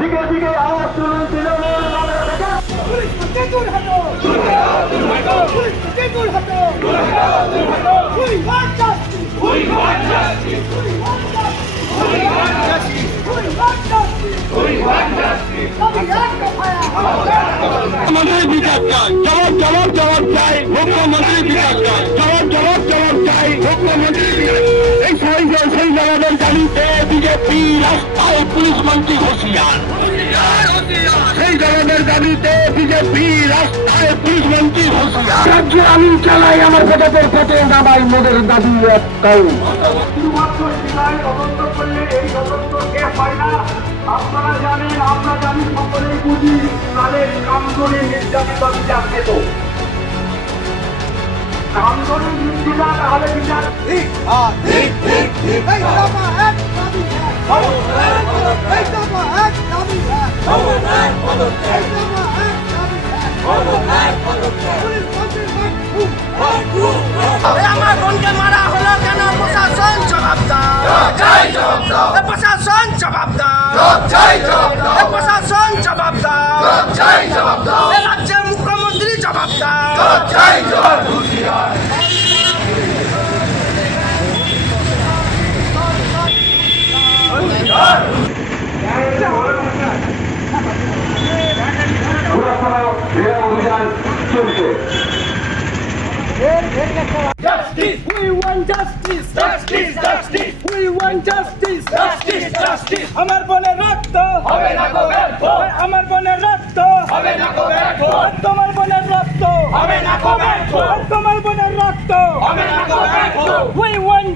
দিকে দিকে আওয়াজ তুলুন তৃণমূল পুলিশ থেকে দূর হটো পুলিশ থেকে দূর হটো We want justice! We want justice! We want justice! We want justice! We want justice! We want justice! मंत्री विकास का जवाब चाहे मुख्यमंत्री विकास का जवाब चाहे मुख्यमंत्री सही जगह गाड़ीते बीजेपी रास्ताয় पुलिस मंत्री होशियार সেই জগতের দাবিতে বিজেপি রাস্তায় পুলিশ মন্ত্রী হোশিয়ার রাজ্যে আমি চালাই আমার পেটের পেটে নামাই মোদের দাবি একটাই শুধুমাত্র সিবিআই তদন্ত করলে এই তদন্ত শেষ হয় না আপনারা জানেন আমরা জানি সকলেই বুঝি তাদের কামদুনি নির্যাতিত বিচার পেত কামদুনি নির্যাতিত তাহলে বিচার ঠিক এই দফা এক দাবি এক দফা এক দাবি আমার বোনকে মারা হলো কেন প্রশাসন জবাব দাও প্রশাসন জবাব দাও প্রশাসন জবাব দাও রাজ্যের মুখ্যমন্ত্রী জবাব দাও Justice! We want justice! Justice! Justice! We want justice! Justice! Justice! আমার বলে রক্ত হবে না গো ব্যর্থ আমার বলে রক্ত হবে না গো ব্যর্থ তোমার বলে রক্ত হবে না গো ব্যর্থ তোমার বলে রক্ত হবে না গো ব্যর্থ We want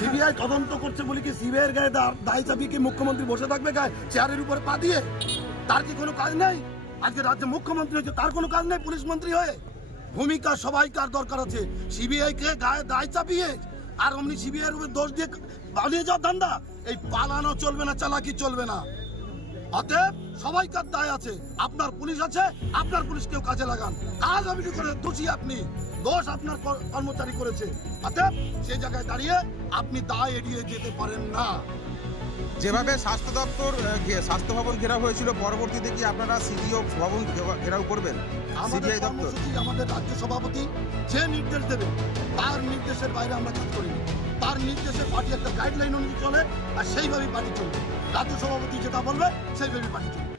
সিবিআই তদন্ত করছে বলে কি সিবিআইয়ের গায়ে দায় চাপিয়ে কি মুখ্যমন্ত্রী বসে থাকবে গায়ে চেয়ারের উপরে পা দিয়ে? তার কি কোনো কাজ নেই? আজকে রাজ্যে মুখ্যমন্ত্রী হচ্ছে তার কোনো কাজ নেই? পুলিশ মন্ত্রী হয়ে ভূমিকা সবাইকার দরকার আছে। সিবিআই কে গায়ে দায় চাপিয়ে আর অমনি সিবিআইয়ের উপরে দোষ দিয়ে পালিয়ে যাওয়ার ধান্দা, এই পালানো চলবে না, চালাকি চলবে না। অতএব সবাইকার দায় আছে। আপনার পুলিশ আছে, আপনার পুলিশকেও কাজে লাগান। কাজ আপনি করে দোষী আপনি, দোষ আপনার কর্মচারী করেছে। অতএব সেই জায়গায় দাঁড়িয়ে আপনি দায় এড়িয়ে যেতে পারেন না। যেভাবে স্বাস্থ্য দপ্তর স্বাস্থ্য ভবন ঘেরাও হয়েছিল, পরবর্তীতে কি আপনারা সিডিও ভবন ঘেরাও করবেন? আমাদের কর্মসূচি আমাদের রাজ্য সভাপতি যে নির্দেশ দেবে তার নির্দেশের বাইরে আমরা কাজ করি। তার নির্দেশের পার্টি একটা গাইডলাইন অনুযায়ী চলে আর সেইভাবেই পার্টি চলবে। রাজ্য সভাপতি যেটা বলবে সেইভাবেই পার্টি চলবে।